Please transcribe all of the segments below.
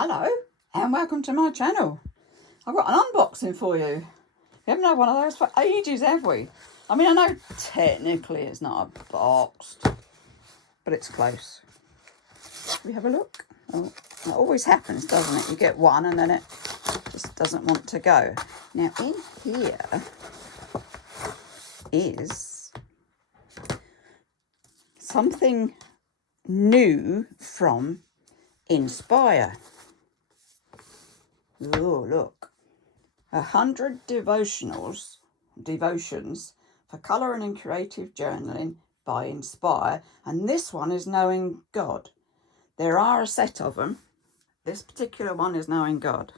Hello and welcome to my channel. I've got an unboxing for you. We haven't had one of those for ages, have we? I mean, I know technically it's not unboxed, but it's close. We have a look. Oh, it always happens, doesn't it? You get one and then it just doesn't want to go. Now in here is something new from Inspire. Oh, look. 100 devotions for colouring and creative journaling by Inspire. And this one is Knowing God. There are a set of them. This particular one is Knowing God.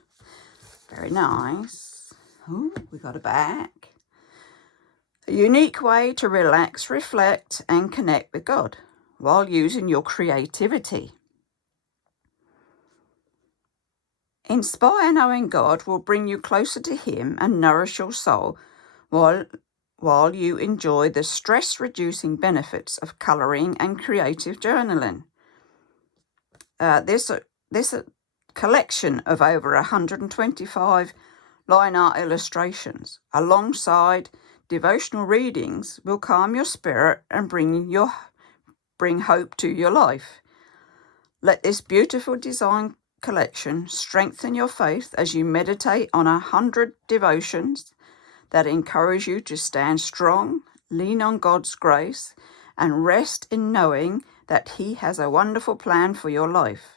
Very nice. Oh, we got a back. A unique way to relax, reflect and connect with God while using your creativity. Inspire Knowing God will bring you closer to Him and nourish your soul while you enjoy the stress-reducing benefits of colouring and creative journaling. This collection of over 125 line art illustrations alongside devotional readings will calm your spirit and bring hope to your life. Let this beautiful design collection strengthen your faith as you meditate on 100 devotions that encourage you to stand strong, lean on God's grace, and rest in knowing that He has a wonderful plan for your life.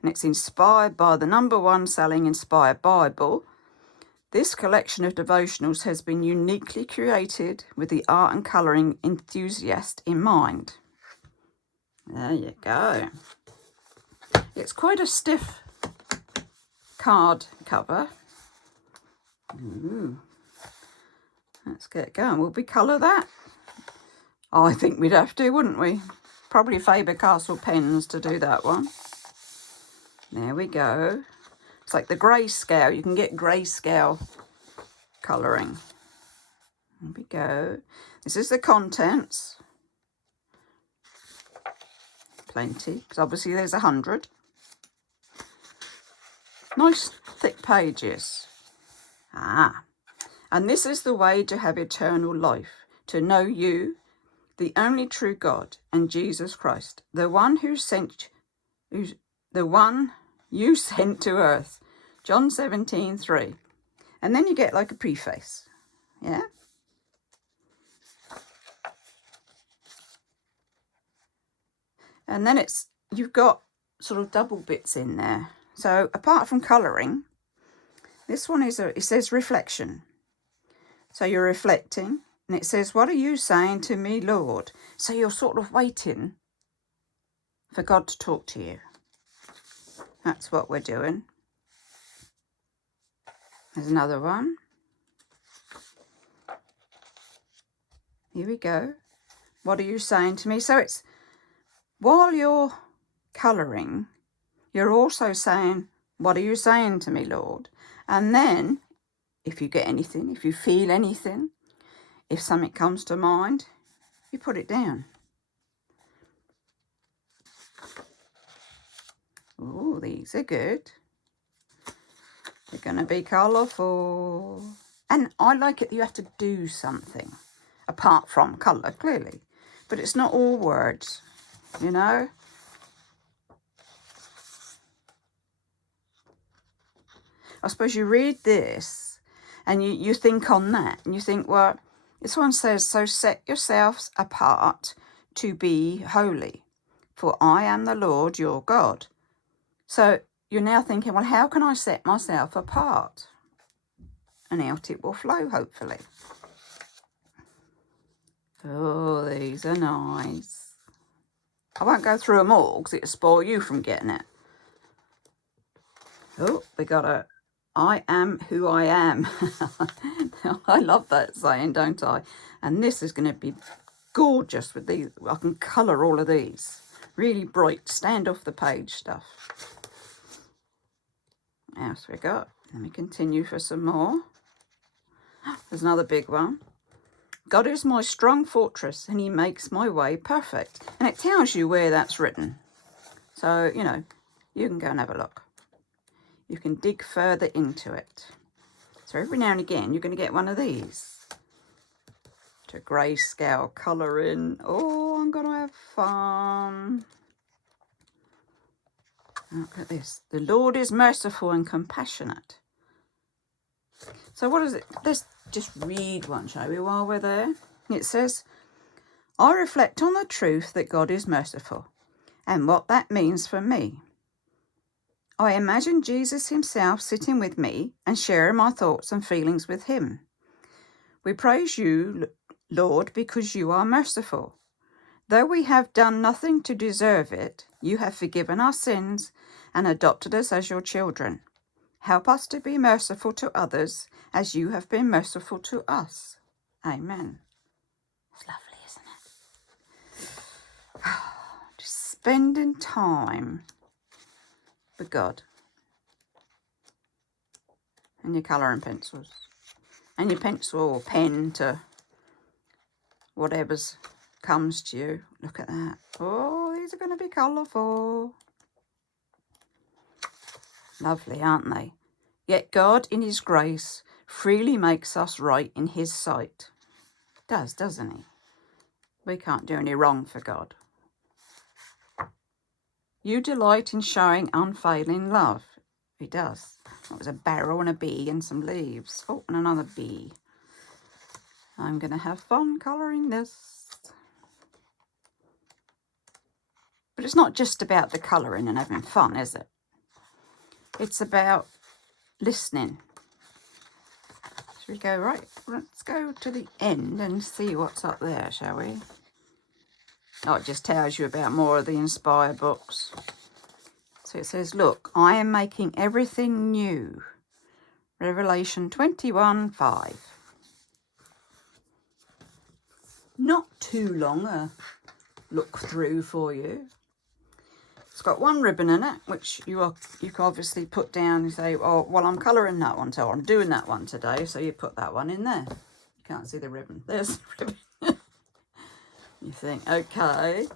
And it's inspired by the #1 selling Inspire Bible. This collection of devotionals has been uniquely created with the art and colouring enthusiast in mind. There you go. It's quite a stiff card cover. Ooh. Let's get going. Will we colour that? Oh, I think we'd have to, wouldn't we? Probably Faber-Castell pens to do that one. There we go. It's like the grayscale. You can get grayscale colouring. There we go. This is the contents. Plenty, because obviously there's 100. Nice thick pages. And this is the way to have eternal life, to know you, the only true God, and Jesus Christ, the one you sent to earth. John 17:3. And then you get like a preface. Yeah. And then you've got sort of double bits in there. So apart from colouring, this one it says reflection. So you're reflecting, and it says, "What are you saying to me, Lord?" So you're sort of waiting for God to talk to you. That's what we're doing. There's another one. Here we go. What are you saying to me? So it's while you're colouring, you're also saying, "What are you saying to me, Lord?" And then, if you get anything, if you feel anything, if something comes to mind, you put it down. Oh, these are good. They're going to be colourful. And I like it that you have to do something, apart from colour, clearly. But it's not all words, you know. I suppose you read this and you think on that. And you think, well, this one says, "So set yourselves apart to be holy, for I am the Lord your God." So you're now thinking, well, how can I set myself apart? And out it will flow, hopefully. Oh, these are nice. I won't go through them all because it'll spoil you from getting it. Oh, we got a "I am who I am." I love that saying, don't I? And this is going to be gorgeous with these. I can colour all of these. Really bright, stand off the page stuff. What else we got? Let me continue for some more. There's another big one. "God is my strong fortress and He makes my way perfect." And it tells you where that's written. So, you know, you can go and have a look. you can dig further into it. So every now and again, you're going to get one of these to grayscale colouring. Oh, I'm going to have fun. Look at this. The Lord is merciful and compassionate. So what is it? Let's just read one, shall we, while we're there? It says, I reflect on the truth that God is merciful and what that means for me. I imagine Jesus himself sitting with me and sharing my thoughts and feelings with him. We praise you, Lord, because you are merciful. Though we have done nothing to deserve it, you have forgiven our sins and adopted us as your children. Help us to be merciful to others as you have been merciful to us. Amen. It's lovely, isn't it? Just spending time with God. And your colouring pencils. And your pencil or pen to whatever's comes to you. Look at that. Oh, these are going to be colourful. Lovely, aren't they? Yet God, in his grace, freely makes us right in his sight. Does, doesn't he? We can't do any wrong for God. You delight in showing unfailing love. He does. That was a barrel and a bee and some leaves. Oh, and another bee. I'm going to have fun colouring this. But it's not just about the colouring and having fun, is it? It's about listening. Should we go right? Let's go to the end and see what's up there, shall we? Oh, it just tells you about more of the Inspire books. So it says, look, I am making everything new. Revelation 21:5. Not too long a look through for you. It's got one ribbon in it, which you can obviously put down and say, oh, well, I'm colouring that one, so I'm doing that one today. So you put that one in there. You can't see the ribbon. There's the ribbon. You think, okay,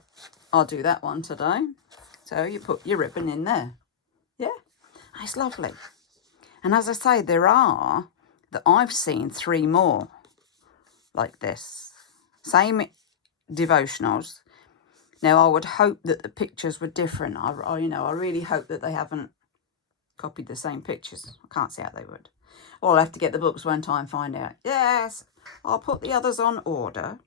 I'll do that one today. So you put your ribbon in there. Yeah, it's lovely. And as I say, I've seen 3 more like this. Same devotionals. Now, I would hope that the pictures were different. I really hope that they haven't copied the same pictures. I can't see how they would. Or I'll have to get the books one time and find out. Yes, I'll put the others on order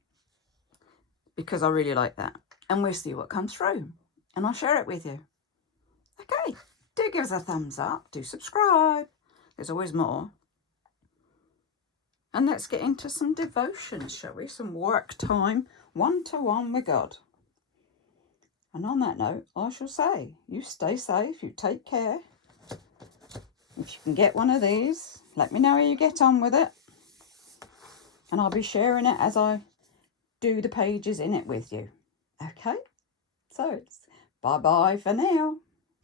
because I really like that. And we'll see what comes through. And I'll share it with you. Okay, do give us a thumbs up. Do subscribe. There's always more. And let's get into some devotions, shall we? Some work time, one-to-one with God. And on that note, I shall say, you stay safe, you take care. If you can get one of these, let me know how you get on with it. And I'll be sharing it as I do the pages in it with you. Okay? So it's bye-bye for now.